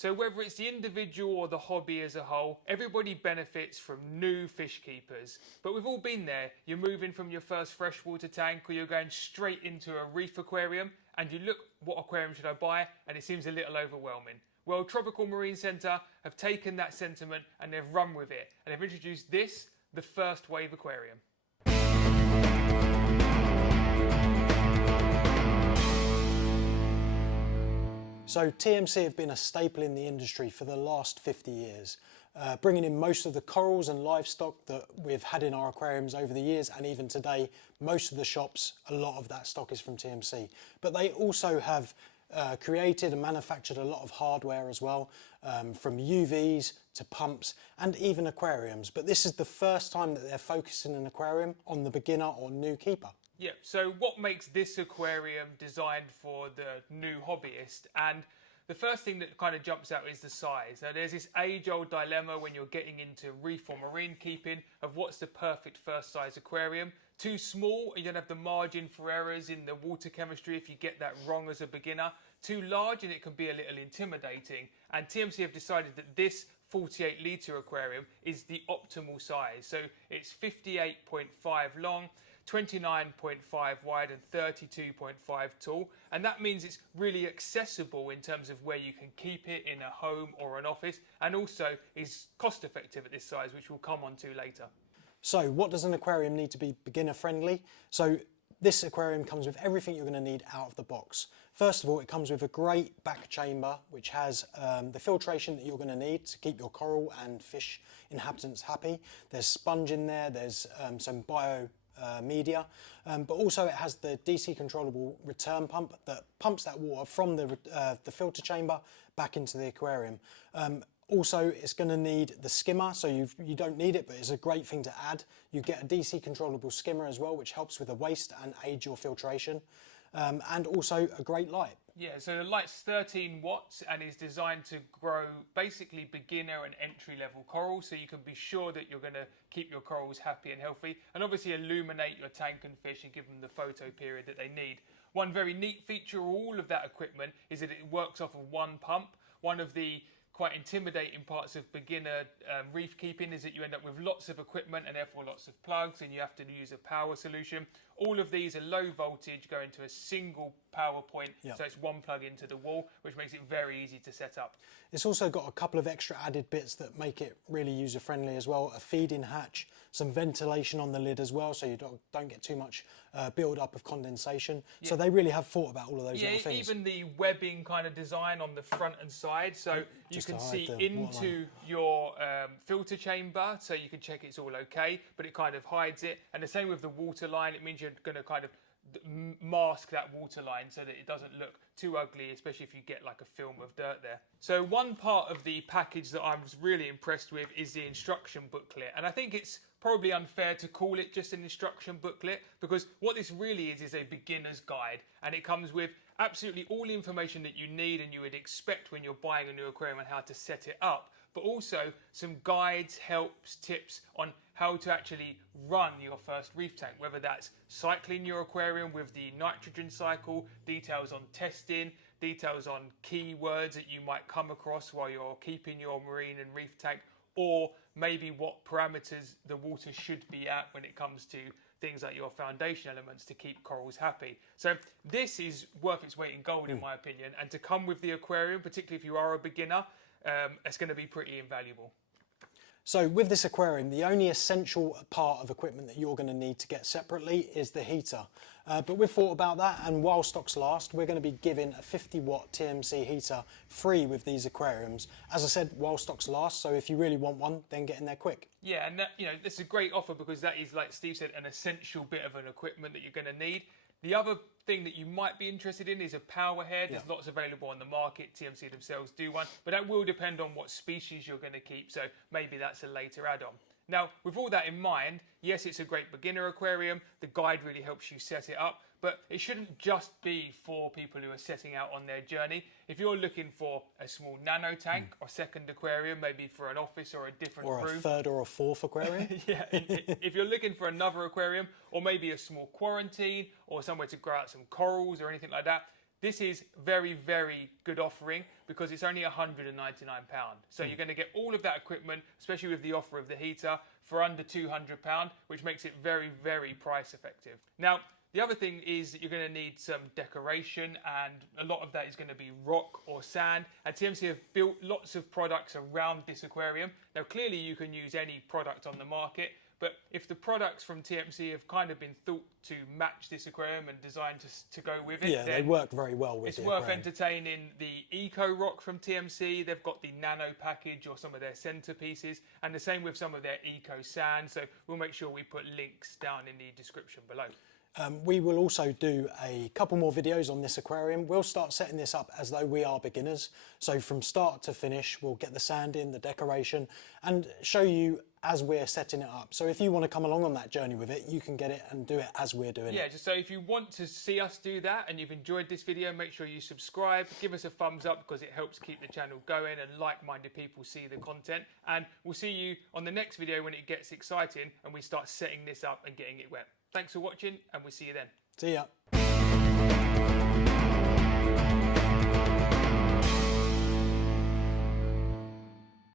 So whether it's the individual or the hobby as a whole, everybody benefits from new fish keepers. But we've all been there. You're moving from your first freshwater tank, or you're going straight into a reef aquarium, and you look, what aquarium should I buy? And it seems a little overwhelming. Well, Tropical Marine Centre have taken that sentiment and they've run with it. And they've introduced this, the First Wave Aquarium. So TMC have been a staple in the industry for the last 50 years, bringing in most of the corals and livestock that we've had in our aquariums over the years, and even today, most of the shops, a lot of that stock is from TMC. But they also have created and manufactured a lot of hardware as well, from UVs to pumps and even aquariums. But this is the first time that they're focusing an aquarium on the beginner or new keeper. Yeah, so what makes this aquarium designed for the new hobbyist? And the first thing that kind of jumps out is the size. Now there's this age-old dilemma when you're getting into reef or marine keeping of what's the perfect first size aquarium. Too small, and you don't have the margin for errors in the water chemistry if you get that wrong as a beginner. Too large, and it can be a little intimidating. And TMC have decided that this 48 litre aquarium is the optimal size. So it's 58.5 long, 29.5 wide and 32.5 tall, and that means it's really accessible in terms of where you can keep it in a home or an office, and also is cost effective at this size, which we'll come on to later. So what does an aquarium need to be beginner friendly? So this aquarium comes with everything you're going to need out of the box. First of all, it comes with a great back chamber which has the filtration that you're going to need to keep your coral and fish inhabitants happy. There's sponge in there, there's some bio media, but also it has the DC controllable return pump that pumps that water from the filter chamber back into the aquarium. Also, it's going to need the skimmer, so you don't need it, but it's a great thing to add. You get a DC controllable skimmer as well, which helps with the waste and aids your filtration, and also a great light. Yeah, so the light's 13 watts and is designed to grow basically beginner and entry-level corals, so you can be sure that you're going to keep your corals happy and healthy, and obviously illuminate your tank and fish and give them the photo period that they need. One very neat feature of all of that equipment is that it works off of one pump. One of the quite intimidating parts of beginner reef keeping is that you end up with lots of equipment and therefore lots of plugs, and you have to use a power solution. All of these are low voltage, going to a single power point, so it's one plug into the wall, which makes it very easy to set up. It's also got a couple of extra added bits that make it really user friendly as well. A feed-in hatch, some ventilation on the lid as well, so you don't get too much build up of condensation. So they really have thought about all of those little things. Even the webbing kind of design on the front and side, so you can see into your filter chamber, so you can check it's all okay, but it kind of hides it. And the same with the water line. It means you're going to kind of mask that water line so that it doesn't look too ugly, especially if you get like a film of dirt there. So one part of the package that I was really impressed with is the instruction booklet, and I think it's probably unfair to call it just an instruction booklet, because what this really is a beginner's guide, and it comes with absolutely all the information that you need and you would expect when you're buying a new aquarium on how to set it up, but also some guides, helps, tips on how to actually run your first reef tank, whether that's cycling your aquarium with the nitrogen cycle, details on testing, details on keywords that you might come across while you're keeping your marine and reef tank, or maybe what parameters the water should be at when it comes to things like your foundation elements to keep corals happy. So this is worth its weight in gold in my opinion, and to come with the aquarium, particularly if you are a beginner, it's going to be pretty invaluable. So with this aquarium, the only essential part of equipment that you're going to need to get separately is the heater. But we've thought about that, and while stocks last, we're going to be giving a 50-watt TMC heater free with these aquariums. As I said, while stocks last, so if you really want one, then get in there quick. Yeah, and that, that's a great offer, because that is, like Steve said, an essential bit of an equipment that you're going to need. The other thing that you might be interested in is a power head. There's lots available on the market. TMC themselves do one, but that will depend on what species you're going to keep, so maybe that's a later add-on. Now, with all that in mind, yes, it's a great beginner aquarium. The guide really helps you set it up, but it shouldn't just be for people who are setting out on their journey. If you're looking for a small nano tank or second aquarium, maybe for an office or a different room. Or a third or a fourth aquarium. If you're looking for another aquarium, or maybe a small quarantine, or somewhere to grow out some corals or anything like that, this is very, very good offering because it's only £199. So you're going to get all of that equipment, especially with the offer of the heater, for under £200, which makes it very, very price effective. Now, the other thing is that you're going to need some decoration, and a lot of that is going to be rock or sand. And TMC have built lots of products around this aquarium. Now, clearly you can use any product on the market, but if the products from TMC have kind of been thought to match this aquarium and designed to go with it, yeah, they work very well with it. It's worth entertaining the Eco Rock from TMC. They've got the Nano package or some of their centerpieces, and the same with some of their Eco Sand. So we'll make sure we put links down in the description below. We will also do a couple more videos on this aquarium. We'll start setting this up as though we are beginners. So from start to finish, we'll get the sand in, the decoration, and show you as we're setting it up. So if you want to come along on that journey with it, you can get it and do it as we're doing it. Yeah, just so if you want to see us do that and you've enjoyed this video, make sure you subscribe, give us a thumbs up because it helps keep the channel going and like-minded people see the content. And we'll see you on the next video when it gets exciting and we start setting this up and getting it wet. Thanks for watching, and we'll see you then. See ya.